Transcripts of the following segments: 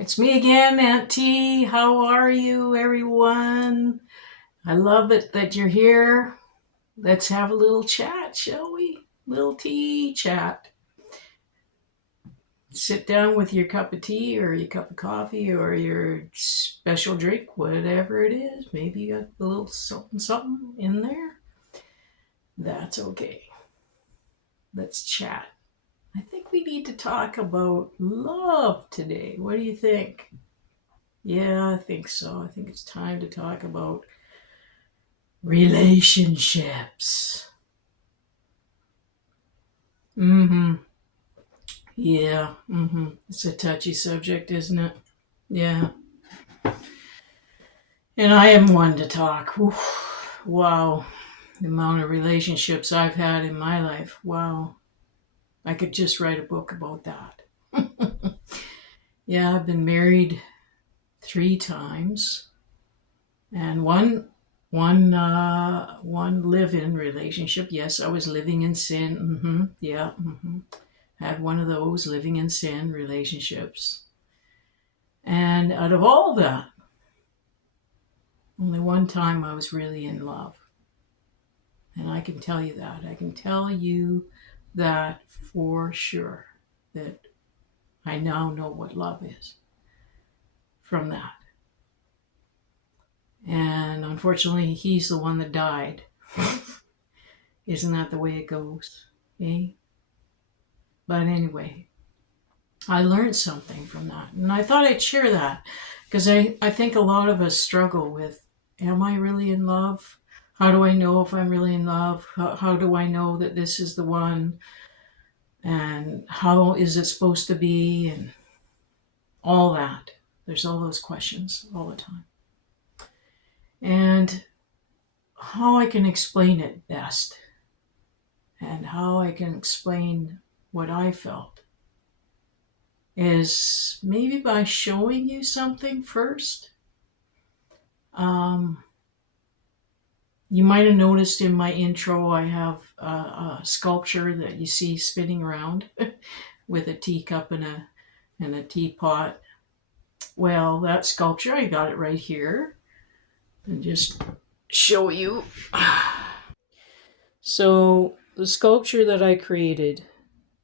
It's me again, Aunt T. How are you, everyone? I love it that you're here. Let's have a little chat, shall we? Little tea chat. Sit down with your cup of tea or your cup of coffee or your special drink, whatever it is. Maybe you got a little something in there. That's okay. Let's chat. I think we need to talk about love today. What do you think? Yeah, I think so. I think it's time to talk about relationships. Mm-hmm. Yeah. Mm-hmm. It's a touchy subject, isn't it? Yeah. And I am one to talk. Oof. Wow. The amount of relationships I've had in my life. Wow. I could just write a book about that. Yeah, I've been married 3 times, and one live-in relationship. Yes, I was living in sin. Yeah. Had one of those living in sin relationships. And out of all that, only one time I was really in love. And I can tell you that. I can tell you that for sure, that I now know what love is from that. And unfortunately, he's the one that died. Isn't that the way it goes? Eh? But anyway, I learned something from that. And I thought I'd share that because I think a lot of us struggle with, am I really in love? How do I know if I'm really in love? How do I know that this is the one? And how is it supposed to be? And all that. There's all those questions all the time. And how I can explain it best and how I can explain what I felt is maybe by showing you something first. You might have noticed in my intro I have a sculpture that you see spinning around with a teacup and a teapot. Well, that sculpture, I got it right here. And just show you. So the sculpture that I created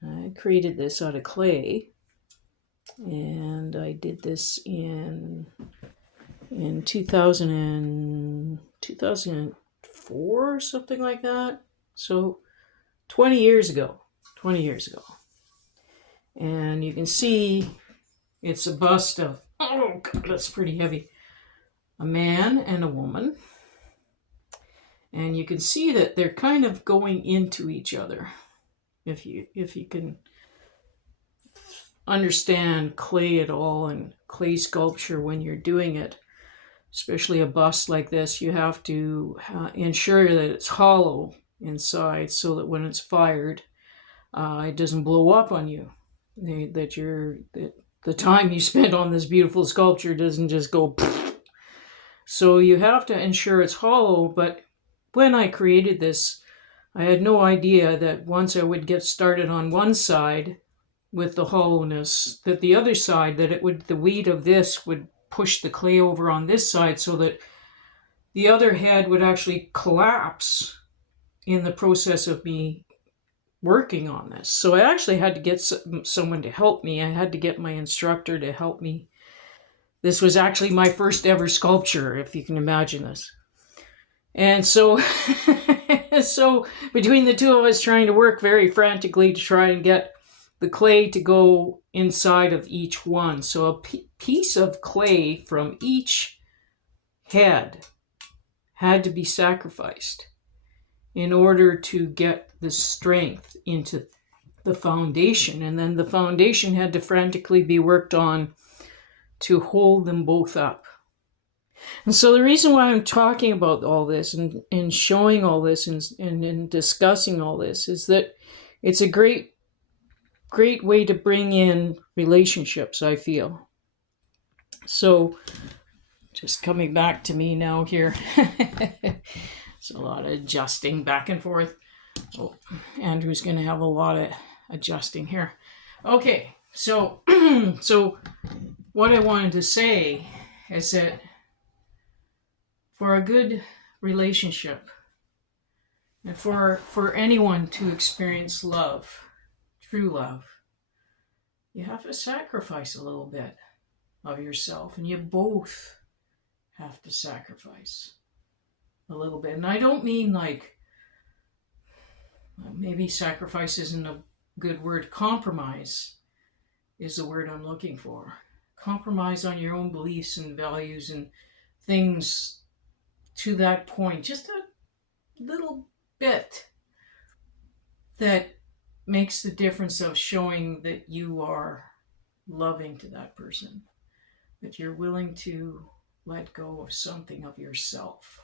this out of clay. And I did this in 2004, something like that. So 20 years ago. And you can see it's a bust of, oh God, that's pretty heavy, a man and a woman. And you can see that they're kind of going into each other. If you can understand clay at all and clay sculpture when you're doing it, especially a bust like this, you have to ensure that it's hollow inside so that when it's fired, it doesn't blow up on you. That the time you spent on this beautiful sculpture doesn't just go. So you have to ensure it's hollow. But when I created this, I had no idea that once I would get started on one side with the hollowness, that the other side, the weight of this would push the clay over on this side so that the other head would actually collapse in the process of me working on this. So I actually had to get someone to help me. I had to get my instructor to help me. This was actually my first ever sculpture, if you can imagine this. And so, so between the two of us trying to work very frantically to try and get the clay to go inside of each one. So a piece of clay from each head had to be sacrificed in order to get the strength into the foundation. And then the foundation had to frantically be worked on to hold them both up. And so the reason why I'm talking about all this and showing all this and discussing all this is that it's a great way to bring in relationships, I feel. So just coming back to me now here. It's a lot of adjusting back and forth. Oh, Andrew's going to have a lot of adjusting here. Okay, so what I wanted to say is that for a good relationship and for anyone to experience love, true love, you have to sacrifice a little bit of yourself, and you both have to sacrifice a little bit. And I don't mean like, maybe sacrifice isn't a good word. Compromise is the word I'm looking for. Compromise on your own beliefs and values and things to that point, just a little bit that makes the difference of showing that you are loving to that person, that you're willing to let go of something of yourself,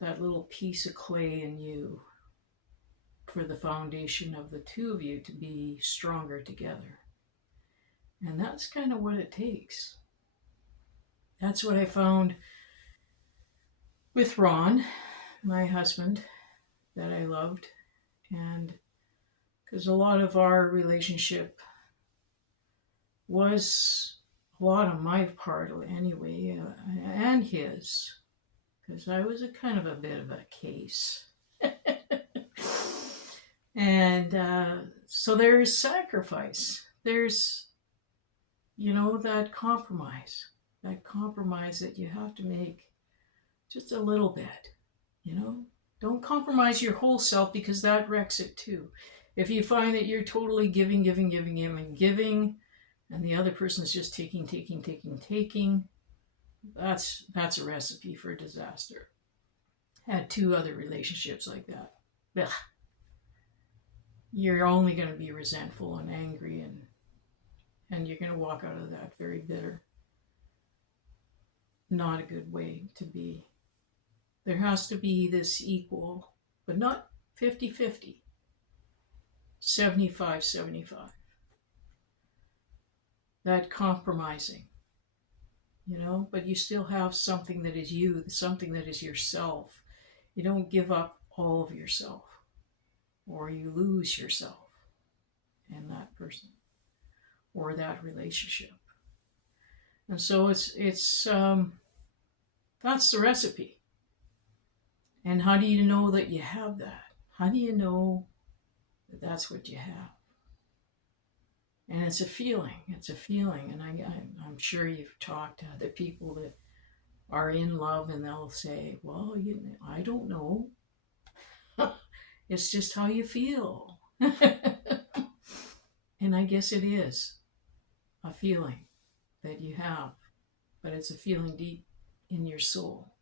that little piece of clay in you, for the foundation of the two of you to be stronger together. And that's kind of what it takes. That's what I found with Ron, my husband, that I loved. And because a lot of our relationship was a lot on my part anyway, and his, because I was a kind of a bit of a case. And so there's sacrifice. There's, that compromise that you have to make just a little bit. Don't compromise your whole self, because that wrecks it too. If you find that you're totally giving, and the other person is just taking, that's a recipe for disaster. I had 2 other relationships like that. Ugh. You're only going to be resentful and angry, and you're going to walk out of that very bitter. Not a good way to be. There has to be this equal, but not 50-50. 75-75. That compromising, but you still have something that is you, something that is yourself. You don't give up all of yourself, or you lose yourself in that person or that relationship. And so it's that's the recipe. And how do you know that you have that? How do you know that that's what you have? And it's a feeling. And I'm sure you've talked to other people that are in love, and they'll say, well, I don't know. It's just how you feel. And I guess it is a feeling that you have, but it's a feeling deep in your soul,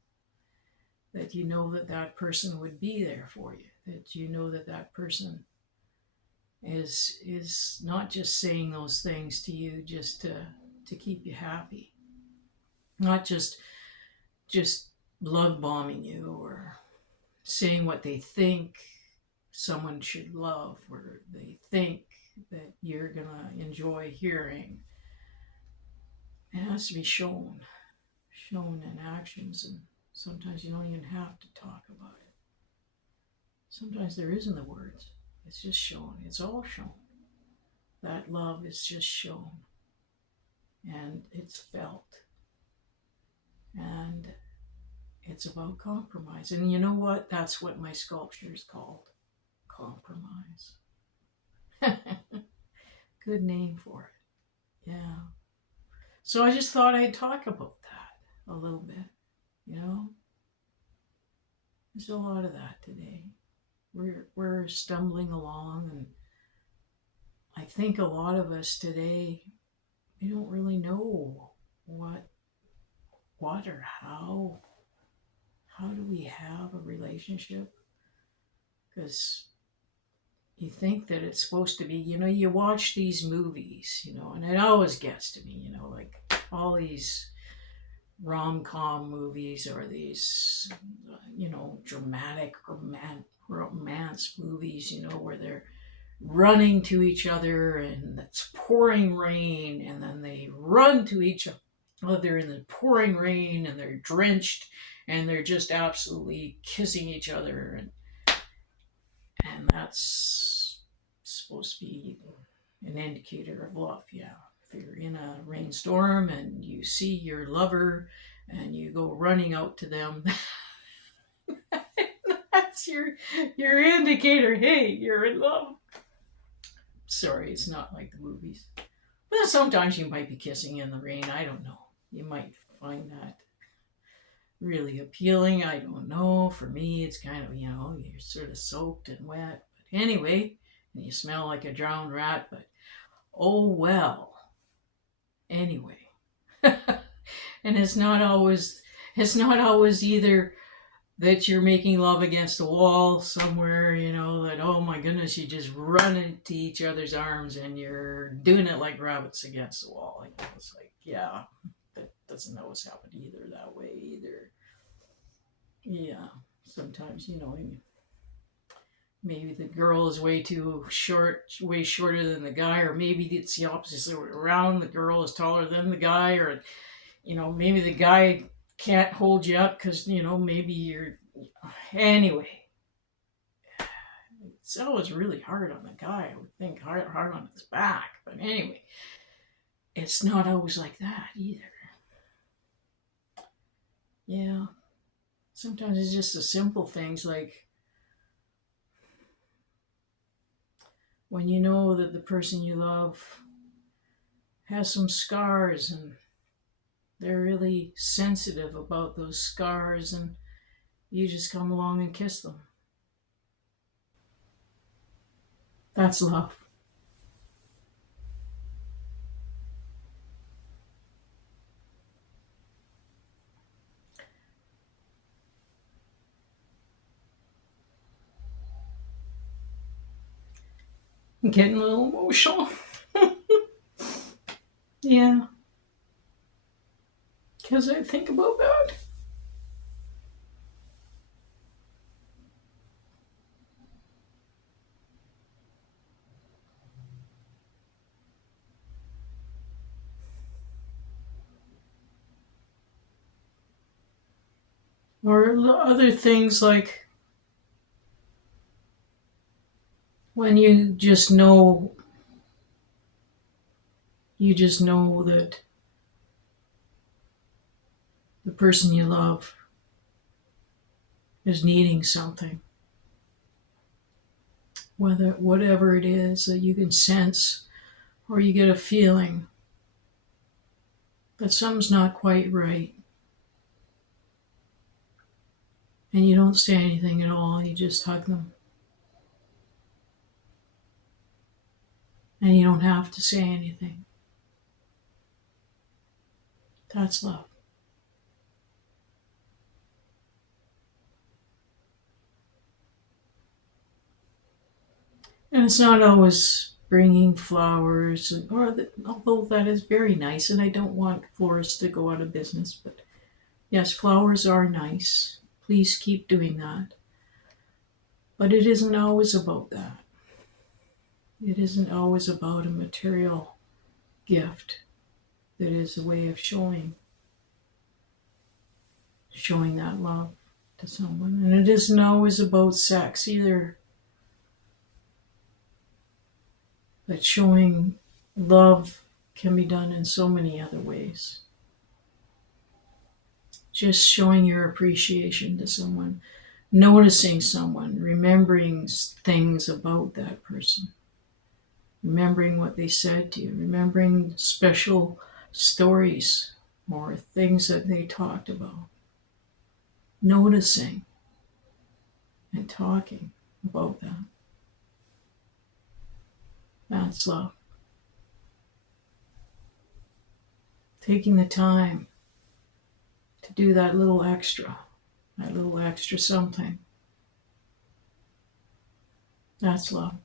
that you know that person would be there for you, that you know that person is not just saying those things to you just to keep you happy, not just love bombing you, or saying what they think someone should love, or they think that you're gonna enjoy hearing. It has to be shown in actions, and sometimes you don't even have to talk about it. Sometimes there isn't the words. It's just shown. It's all shown. That love is just shown, and it's felt, and it's about compromise. And you know what? That's what my sculpture is called. Compromise. Good name for it. Yeah. So I just thought I'd talk about that a little bit. There's a lot of that today. We're stumbling along, and I think a lot of us today, we don't really know what or how do we have a relationship, because you think that it's supposed to be, you watch these movies, and it always gets to me, like all these rom-com movies, or these, dramatic romance movies, where they're running to each other and it's pouring rain, and then they run to each other in the pouring rain, and they're drenched, and they're just absolutely kissing each other, and that's supposed to be an indicator of love. Yeah, if you're in a rainstorm and you see your lover and you go running out to them, that's your indicator. Hey, you're in love. Sorry, it's not like the movies. But sometimes you might be kissing in the rain. I don't know. You might find that really appealing. I don't know. For me, it's kind of, you're sort of soaked and wet. But anyway, and you smell like a drowned rat, but oh well. Anyway. And it's not always either that you're making love against a wall somewhere, that, oh my goodness, you just run into each other's arms and you're doing it like rabbits against the wall. It's like, yeah, that doesn't always happen either that way either. Yeah, sometimes, maybe the girl is way too short, way shorter than the guy, or maybe it's the opposite way around. The girl is taller than the guy, or, maybe the guy can't hold you up because, maybe you're. Anyway, it's always really hard on the guy. I would think hard on his back. But anyway, it's not always like that either. Yeah. Sometimes it's just the simple things like when you know that the person you love has some scars and they're really sensitive about those scars, and you just come along and kiss them. That's love. I'm getting a little emotional. Yeah, because I think about that. Or other things like when you just know that the person you love is needing something, whatever it is that you can sense, or you get a feeling that something's not quite right, and you don't say anything at all, you just hug them. And you don't have to say anything. That's love. And it's not always bringing flowers, although that is very nice, and I don't want florists to go out of business, but yes, flowers are nice. Please keep doing that. But it isn't always about that. It isn't always about a material gift that is a way of showing that love to someone. And it isn't always about sex either. But showing love can be done in so many other ways. Just showing your appreciation to someone, noticing someone, remembering things about that person, remembering what they said to you, remembering special stories or things that they talked about, noticing and talking about that. That's love. Taking the time to do that little extra something. That's love.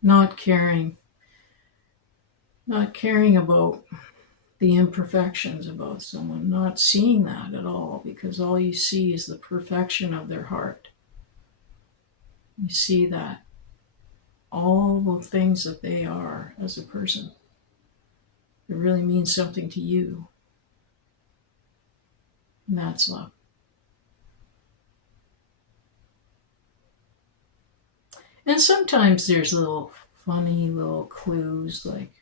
Not caring about the imperfections about someone, not seeing that at all, because all you see is the perfection of their heart. You see that all the things that they are as a person, it really means something to you. And that's love. And sometimes there's little funny little clues like,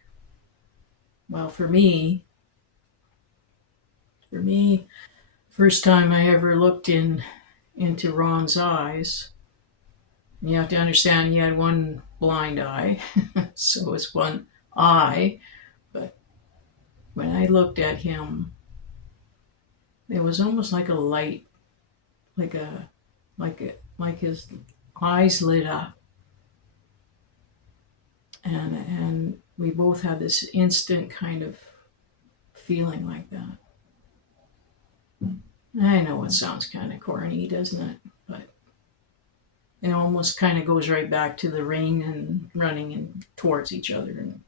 well, for me, first time I ever looked into Ron's eyes, and you have to understand he had one blind eye, so it's one eye. But when I looked at him, it was almost like a light, like his eyes lit up, and we both had this instant kind of feeling like that. I know it sounds kind of corny, doesn't it? But it almost kind of goes right back to the rain and running and towards each other, and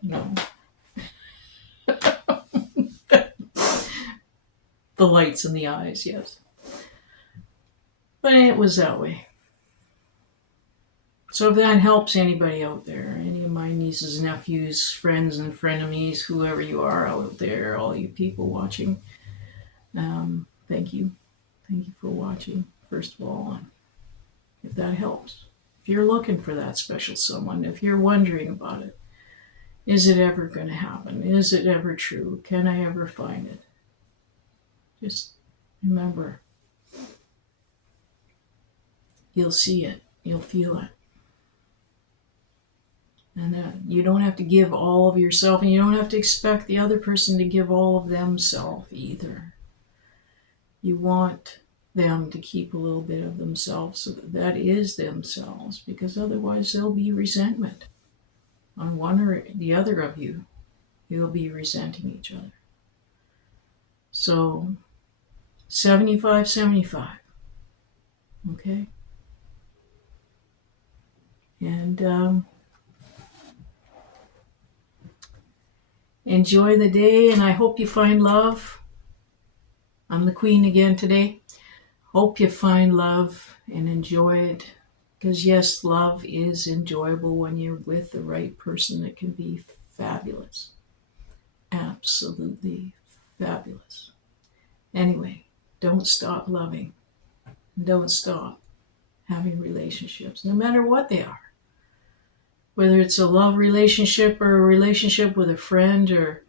you know, the lights in the eyes, yes. But it was that way. So if that helps anybody out there, any of my nieces, nephews, friends, and frenemies, whoever you are out there, all you people watching, thank you. Thank you for watching, first of all. And if that helps, if you're looking for that special someone, if you're wondering about it, is it ever going to happen? Is it ever true? Can I ever find it? Just remember, you'll see it, you'll feel it. And you don't have to give all of yourself, and you don't have to expect the other person to give all of themselves either. You want them to keep a little bit of themselves so that is themselves, because otherwise there'll be resentment on one or the other of you. You'll be resenting each other. So 75-75. Okay? And enjoy the day, and I hope you find love. I'm the queen again today. Hope you find love and enjoy it, because yes, love is enjoyable when you're with the right person. It can be fabulous. Absolutely fabulous. Anyway, don't stop loving. Don't stop having relationships, no matter what they are. Whether it's a love relationship or a relationship with a friend or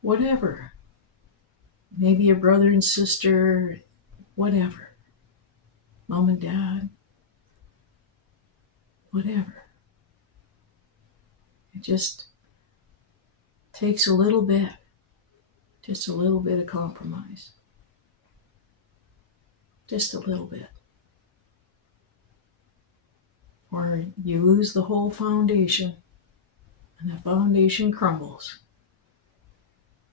whatever. Maybe a brother and sister, whatever. Mom and dad, whatever. It just takes a little bit, just a little bit of compromise. Just a little bit. Or you lose the whole foundation, and the foundation crumbles.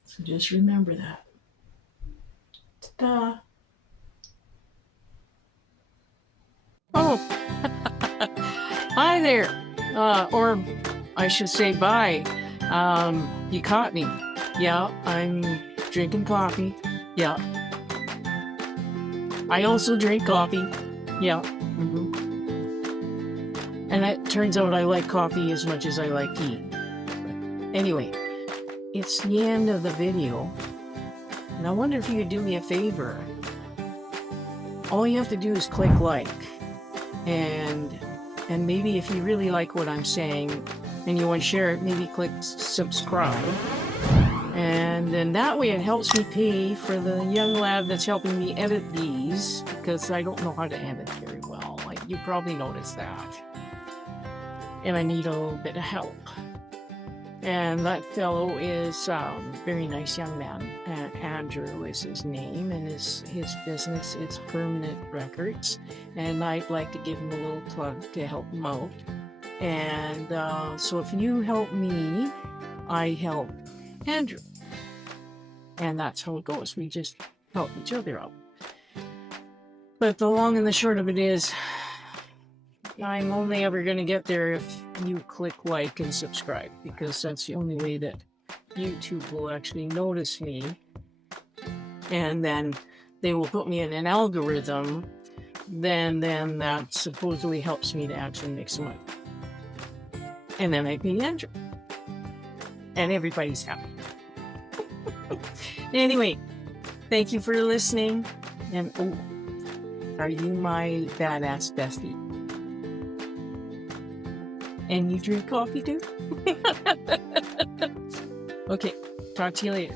So just remember that. Ta-da! Oh, hi there. Or I should say bye. You caught me. Yeah, I'm drinking coffee. Yeah. I also drink coffee. Yeah. Mm-hmm. And it turns out I like coffee as much as I like tea. But anyway, it's the end of the video. And I wonder if you could do me a favor. All you have to do is click like. And maybe if you really like what I'm saying and you want to share it, maybe click subscribe. And then that way it helps me pay for the young lad that's helping me edit these, because I don't know how to edit very well. Like, you probably noticed that. And I need a little bit of help. And that fellow is a very nice young man. Andrew is his name, and his business is Permanent Records. And I'd like to give him a little plug to help him out. And so if you help me, I help Andrew. And that's how it goes. We just help each other out. But the long and the short of it is, I'm only ever going to get there if you click like and subscribe, because that's the only way that YouTube will actually notice me. And then they will put me in an algorithm. Then that supposedly helps me to actually make some money. And then I pay Andrew. And everybody's happy. Anyway, thank you for listening. And are you my badass bestie? And you drink coffee too? Okay, talk to you later.